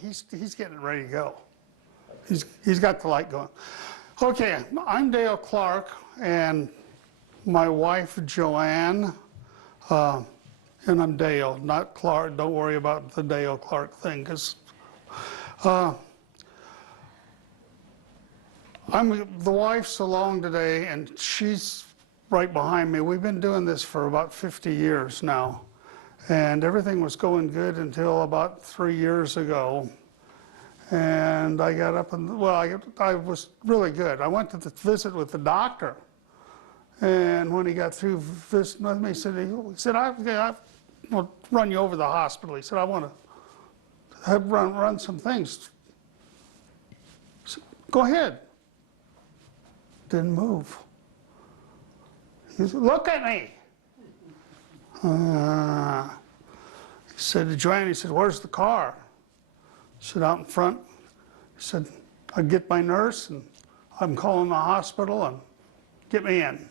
He's getting ready to go. He's got the light going. Okay, I'm Dale Clark, and my wife Joanne, and I'm Dale, not Clark. Don't worry about the Dale Clark thing, because the wife's along today, and she's right behind me. We've been doing this for about 50 years now, and everything was going good until about 3 years ago. And I got up and, well, I was really good. I went to visit with the doctor, and when he got through visiting with me, he said, I will run you over to the hospital. He said, I want to run some things. I said, go ahead. Didn't move. He said, look at me. He said to Joanne, he said, where's the car? I said, out in front. He said, I'll get my nurse, and I'm calling the hospital, and get me in.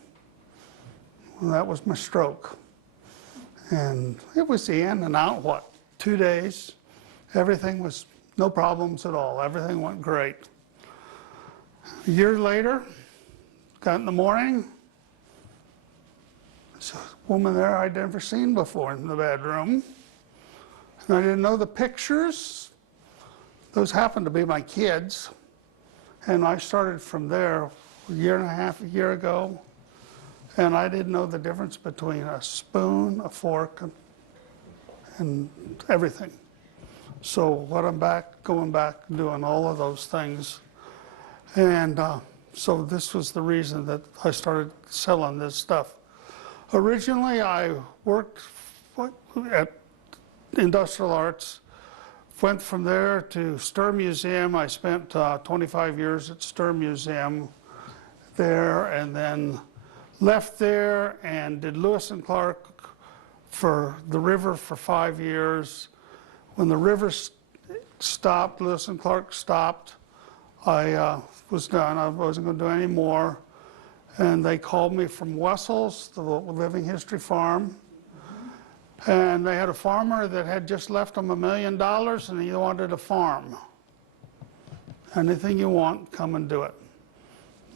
Well, that was my stroke. And it was the in and out, 2 days. Everything was no problems at all. Everything went great. A year later, got in the morning, there's a woman there I'd never seen before in the bedroom. And I didn't know the pictures. Those happened to be my kids. And I started from there a year and a half, a year ago. And I didn't know the difference between a spoon, a fork, and everything. So what I'm going back, doing all of those things. And so this was the reason that I started selling this stuff. Originally, I worked at Industrial Arts, went from there to Stir Museum. I spent 25 years at Stir Museum there, and then left there and did Lewis and Clark for the river for 5 years. When the river stopped, Lewis and Clark stopped, I was done. I wasn't going to do any more. And they called me from Wessels, the Living History Farm. And they had a farmer that had just left them $1 million, and he wanted a farm. Anything you want, come and do it.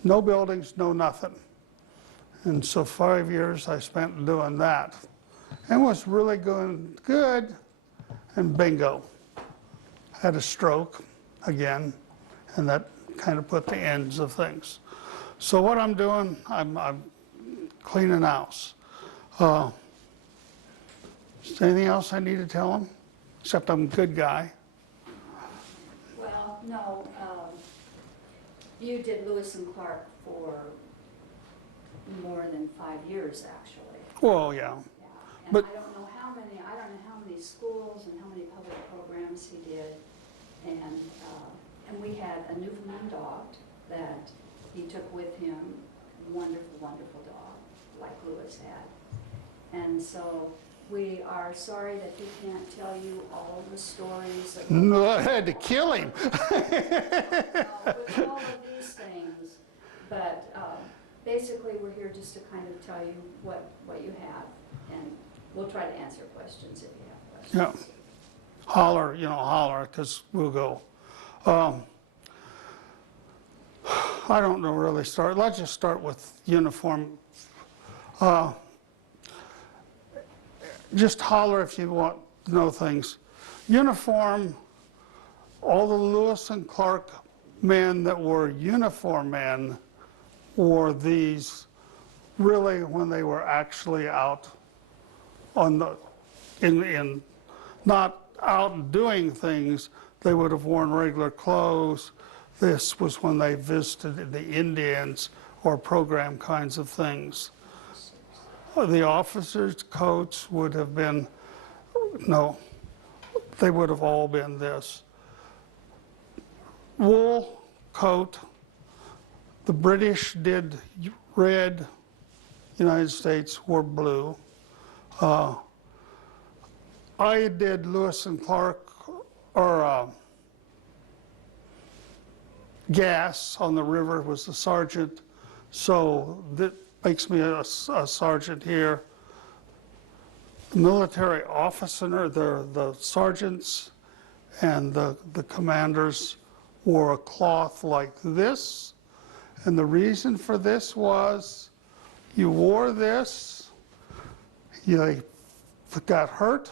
No buildings, no nothing. And so 5 years I spent doing that. And was really going good, and bingo. Had a stroke again, and that kind of put the ends of things. So what I'm doing, I'm cleaning house. Is there anything else I need to tell them? Except I'm a good guy. Well, no. You did Lewis and Clark for more than 5 years, actually. Well, yeah. Yeah. And But I don't know how many schools and how many public programs he did. And we had a Newfoundland dog that he took with him. Wonderful, wonderful dog, like Lewis had. And so we are sorry that he can't tell you all the stories. No, I had to kill him. With all of these things. But basically, we're here just to kind of tell you what you have. And we'll try to answer questions if you have questions. Yeah. Holler, because we'll go. I don't know where really start. Let's just start with uniform. Just holler if you want to know things. Uniform, all the Lewis and Clark men that were uniform men wore these really when they were actually out on the, not out doing things. They would have worn regular clothes. This was when they visited the Indians or program kinds of things. The officers' coats would have been, no, they would have all been this. Wool coat, the British did red, United States wore blue. I did Lewis and Clark, or Gas on the river was the sergeant, so that makes me a sergeant here. The military officer, the sergeants and the commanders wore a cloth like this. And the reason for this was you wore this, you got hurt,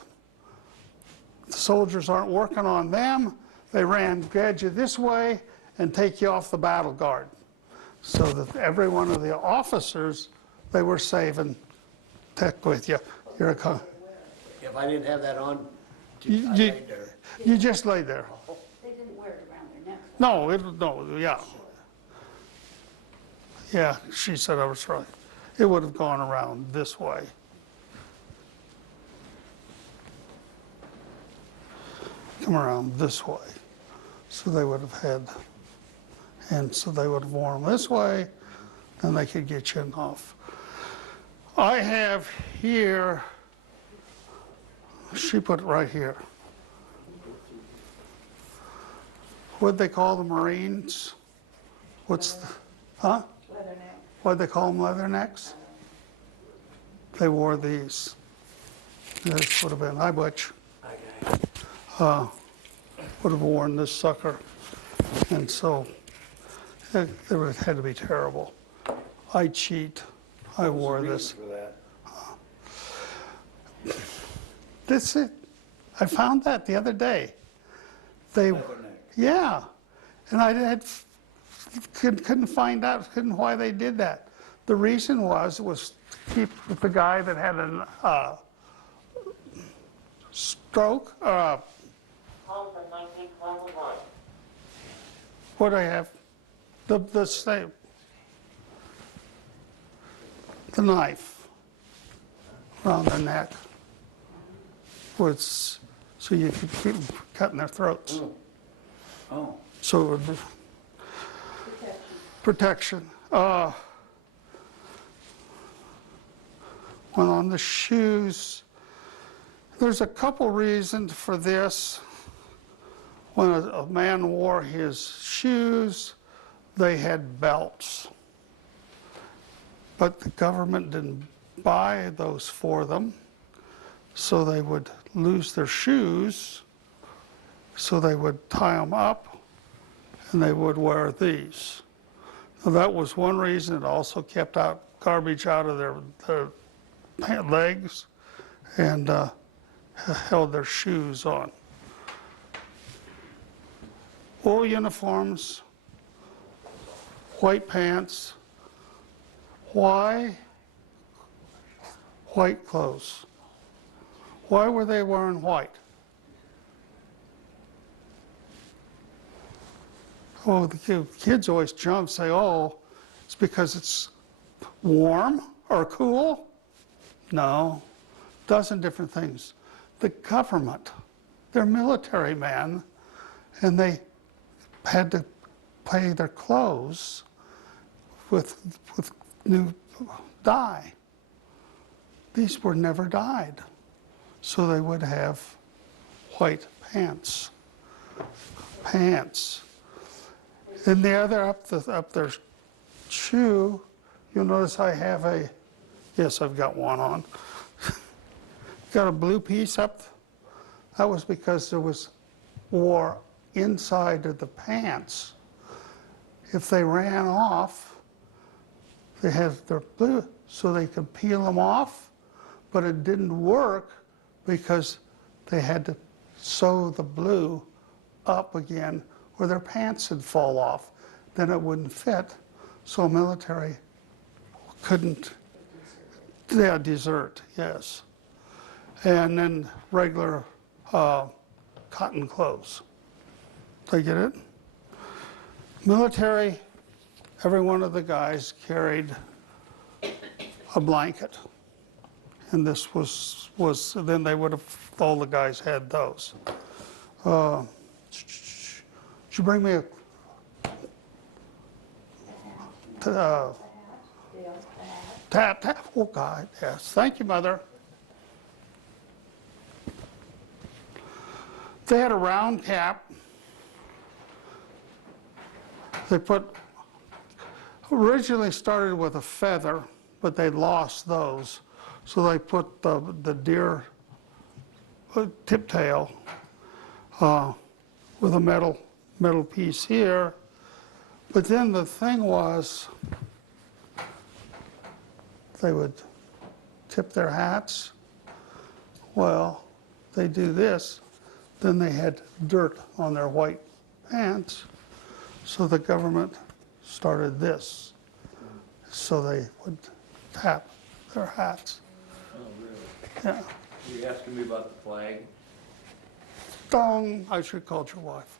the soldiers aren't working on them, they grab you this way and take you off the battle guard. So that every one of the officers, they were saving tech with you. If I didn't have that on, I You- laid there. You just lay there. They didn't wear it around their neck. No, yeah. Yeah, she said I was right. It would have gone around this way. Come around this way. So they would have had, and so they would have worn them this way, then they could get you off. I have here, she put it right here. What'd they call the Marines? What's the, huh? Leatherneck. What'd they call them, leathernecks? They wore these. This would have been, hi Butch, Okay. would have worn this sucker. And so, it would have had to be terrible. I cheat, I wore this. For that. That's it. I found that the other day. They, yeah, and I couldn't find out, why they did that. The reason was, it was to keep the guy that had a stroke, what do I have? The same, the knife around their neck was, so you could keep cutting their throats. Oh. So it would be protection. Well, on the shoes, there's a couple reasons for this. When a man wore his shoes, they had belts. But the government didn't buy those for them, so they would lose their shoes, so they would tie them up, and they would wear these. Now, that was one reason. It also kept out garbage out of their legs and held their shoes on. Wool uniforms, white pants. Why white clothes? Why were they wearing white? Oh, the kids always jump, say, oh, it's because it's warm or cool. No, dozen different things. The government, they're military men, and they had to pay their clothes with new dye. These were never dyed, so they would have white pants. And the other up their shoe, you'll notice I have yes, I've got one on. Got a blue piece up. That was because there was war inside of the pants. If they ran off, they had their blue, so they could peel them off, but it didn't work because they had to sew the blue up again or their pants would fall off. Then it wouldn't fit, so military couldn't, desert, yes. And then regular cotton clothes. They get it? Military, every one of the guys carried a blanket. And this was then they would have, all the guys had those. Did you bring me a tap? Oh, God, yes. Thank you, Mother. They had a round cap. They originally started with a feather, but they lost those. So they put the deer tip tail. with a metal piece here. But then the thing was, they would tip their hats. Well, they do this, then they had dirt on their white pants. So the government started this, so they would tap their hats. Oh, really? Yeah. Were you asking me about the flag? Dong, I should have called your wife.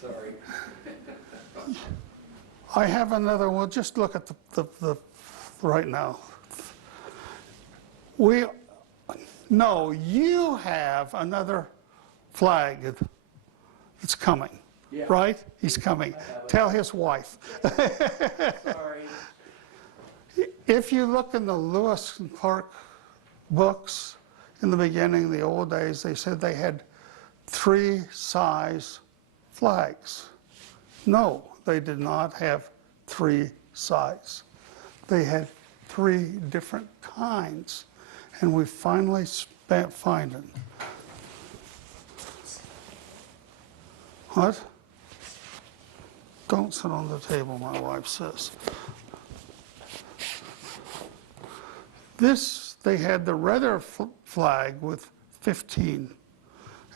Sorry. I have another one, just look at the right now. No, you have another flag that's coming, Yeah. right? He's coming. Tell his wife. Sorry. If you look in the Lewis and Clark books, in the beginning, the old days, they said they had 3 size flags. No, they did not have 3 size. They had 3 different kinds, and we finally find it. What? Don't sit on the table, my wife says. This, they had the redder flag with 15,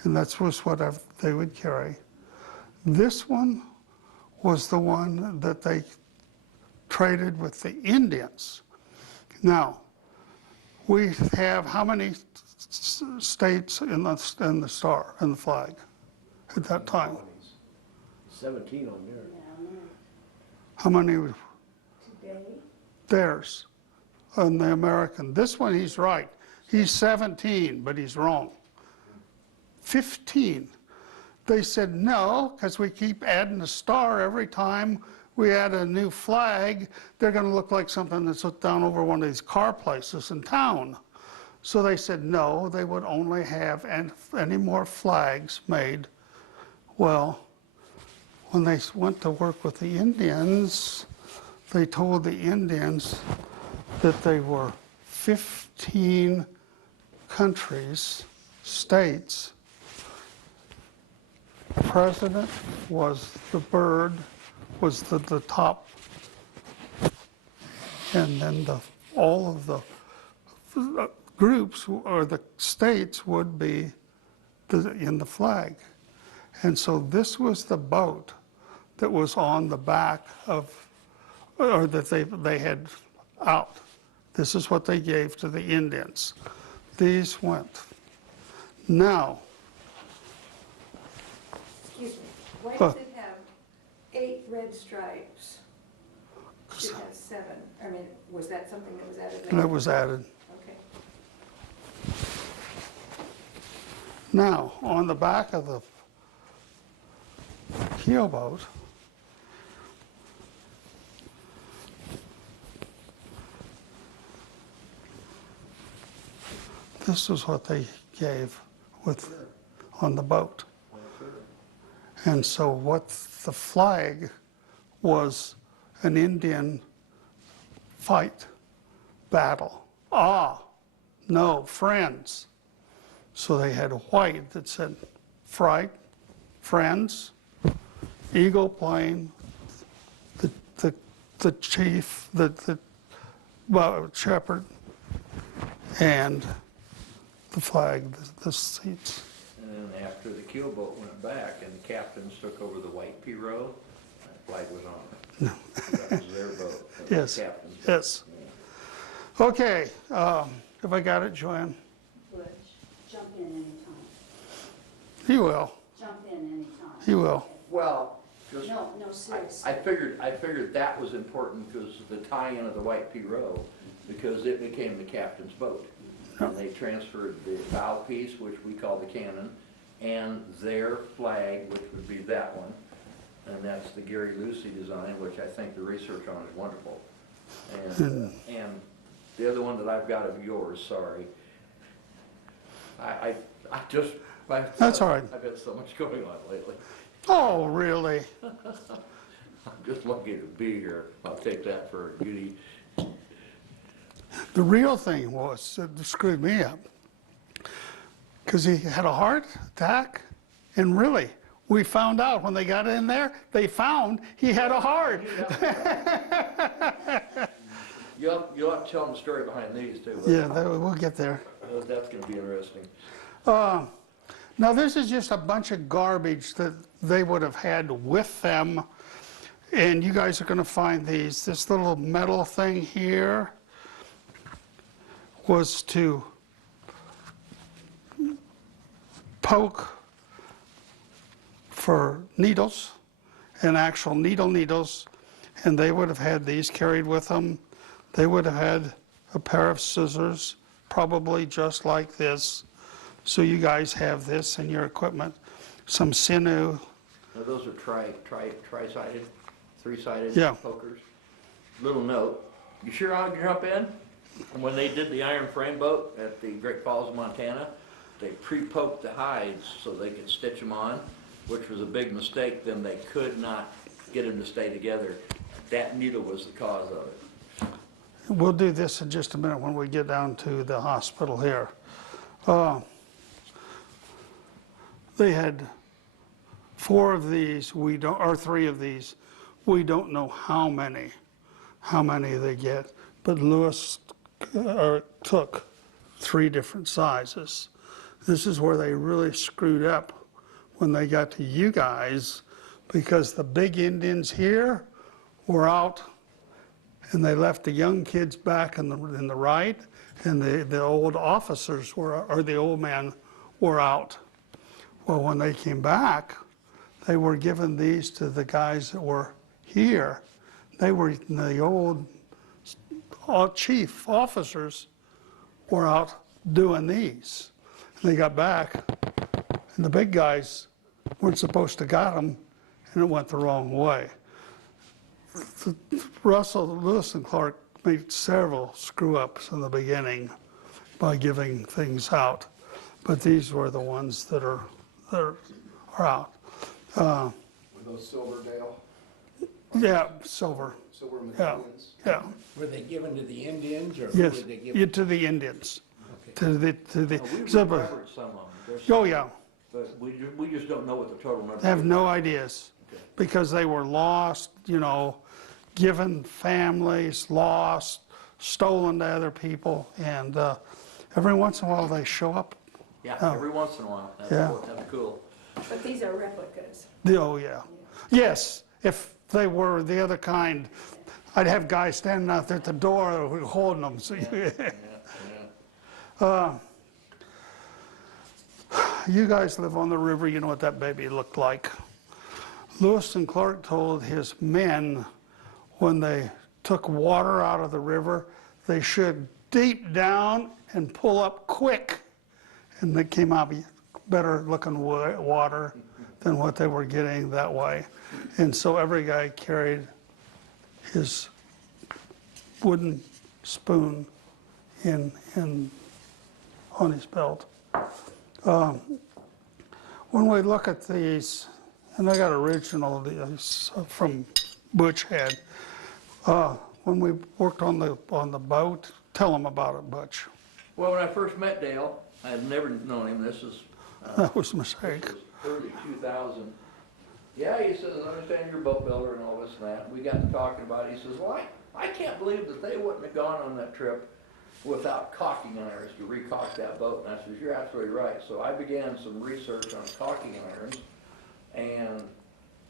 and that's was what they would carry. This one was the one that they traded with the Indians. Now, we have how many states in the star, in the flag at that time? 17 on there. How many? Today, Theirs, on the American. This one, he's right. He's 17, but he's wrong. 15. They said no, because we keep adding a star every time we add a new flag. They're going to look like something that's down over one of these car places in town. So they said no, they would only have any more flags made. Well, when they went to work with the Indians, they told the Indians that they were 15 countries, states. President was the bird, was the top, and then all of the groups or the states would be in the flag. And so this was the boat that was on the back of, or that they had out. This is what they gave to the Indians. These went. Now, Excuse me, why does it have 8 red stripes? It has 7. I mean, was that something that was added and later? it was added. Okay. Now, on the back of the keelboat, this is what they gave on the boat. And so what the flag was an Indian fight, battle. No, friends. So they had white that said fright, friends, eagle plane, the chief, the shepherd, and the flag, the seats. And then after the keelboat went back and the captains took over the White Pirogue, that flag was on it. That was their boat. the Yes, captain's boat. yes. Okay, have I got it, Joanne? Butch, jump in anytime. He will, Jump in anytime. he will. Well, just, No, seriously. I figured that was important because of the tie-in of the White Pirogue, because it became the captain's boat. And they transferred the bow piece, which we call the cannon, and their flag, which would be that one. And that's the Gary Lucy design, which I think the research on is wonderful. And the other one that I've got of yours, sorry. I just. That's all right. I've got so much going on lately. Oh, really? I'm just lucky to be here. I'll take that for a goodie. The real thing was, that screwed me up, because he had a heart attack, and really, we found out when they got in there, they found he had a heart. You'll have to tell them the story behind these too. Yeah, we'll get there. That's gonna be interesting. Now, this is just a bunch of garbage that they would have had with them. And you guys are going to find these. This little metal thing here was to poke for needles and actual needles. And they would have had these carried with them. They would have had a pair of scissors, probably just like this. So you guys have this in your equipment. Some sinew. Now, those are tri-sided, three-sided Yeah. pokers. Little note, you sure I'll jump in? When they did the iron frame boat at the Great Falls, Montana, they pre-poked the hides so they could stitch them on, which was a big mistake. Then they could not get them to stay together. That needle was the cause of it. We'll do this in just a minute when we get down to the hospital here. They had 4 of these, or 3 of these. We don't know how many they get, but Lewis took 3 different sizes. This is where they really screwed up when they got to you guys, because the big Indians here were out, and they left the young kids back in the right, and the old officers or the old men were out. Well, when they came back, they were given these to the guys that were here. They were, the old chief officers were out doing these. And they got back, and the big guys weren't supposed to got them, and it went the wrong way. Lewis and Clark made several screw-ups in the beginning by giving things out, but these were the ones that are out. Were those Silverdale? Yeah, silver. Silver Yeah, medallions? yeah. Were they given to the Indians or who Yes, did they give? yeah, to the Indians. Okay. To the We silver. recovered some of them. There's Oh some, yeah, but we just don't know what the total number is. I have no ideas Okay. because they were lost. Given families, lost, stolen to other people, and every once in a while they show up. Yeah, Oh. every once in a while. Yeah. That's cool. But these are replicas. Oh yeah, yes. If they were the other kind, I'd have guys standing out there at the door holding them. So Yeah. you guys live on the river. You know what that baby looked like. Lewis and Clark told his men when they took water out of the river, they should deep down and pull up quick. And they came out better looking water than what they were getting that way. And so every guy carried his wooden spoon on his belt. When we look at these, and I got original of these from Butch had. When we worked on the boat, tell them about it, Butch. Well, when I first met Dale, I had never known him. This is That was a mistake. this was early 2000. Yeah, he says, I understand you're a boat builder and all this and that. We got to talking about it. He says, well, I can't believe that they wouldn't have gone on that trip without caulking irons to recaulk that boat. And I says, you're absolutely right. So I began some research on caulking irons, and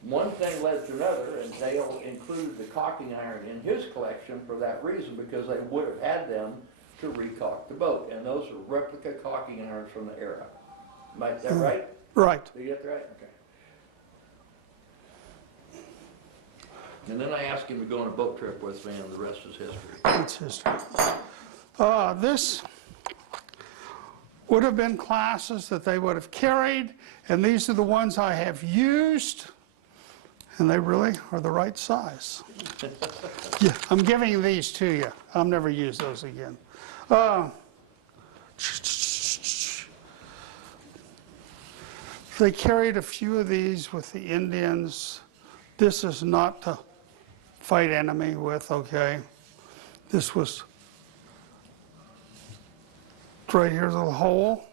one thing led to another, and Dale included the caulking iron in his collection for that reason, because they would have had them to recaulk the boat. And those are replica caulking irons from the era. Am I that right? Right. Did you get that right? Okay. And then I asked him to go on a boat trip with me, and the rest is history. It's history. This would have been classes that they would have carried, and these are the ones I have used, and they really are the right size. Yeah, I'm giving these to you. I'll never use those again. They carried a few of these with the Indians. This is not to fight enemy with, okay? This was right here's a little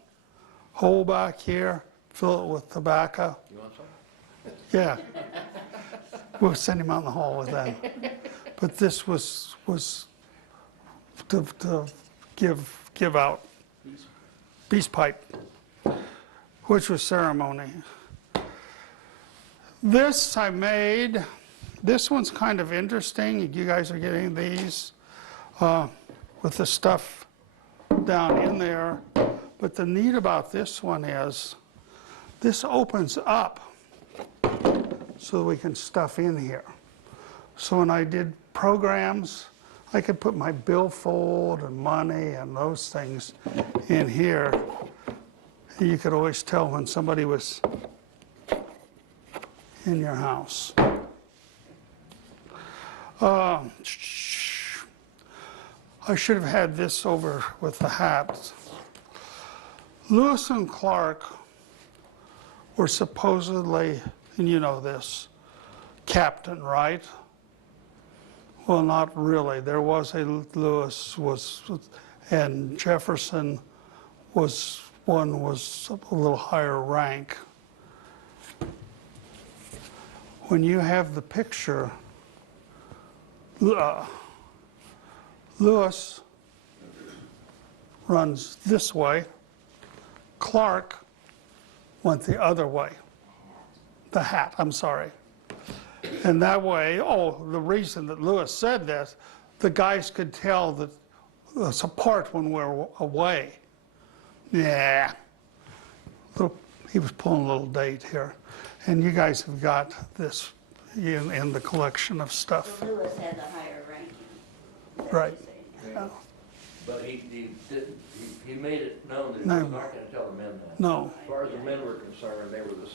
hole back here, fill it with tobacco. You want some? Yeah. We'll send him out in the hall with that. But this was to give out peace pipe, which was ceremony. This I made, this one's kind of interesting. You guys are getting these with the stuff down in there. But the neat about this one is this opens up so that we can stuff in here. So when I did programs, I could put my billfold and money and those things in here. You could always tell when somebody was in your house. I should have had this over with the hat. Lewis and Clark were supposedly, and you know this, captain, right? Well, not really. There was a Lewis and Jefferson was a little higher rank. When you have the picture, Lewis runs this way. Clark went the other way. The hat, I'm sorry. And that way, the reason that Lewis said this, the guys could tell that us apart when we're away. Yeah. He was pulling a little date here. And you guys have got this in the collection of stuff. So Lewis had the higher ranking. Is that Right. what you're saying? But he made it known that he No. was not gonna tell the men that. No. As far as the men were concerned, they were the same.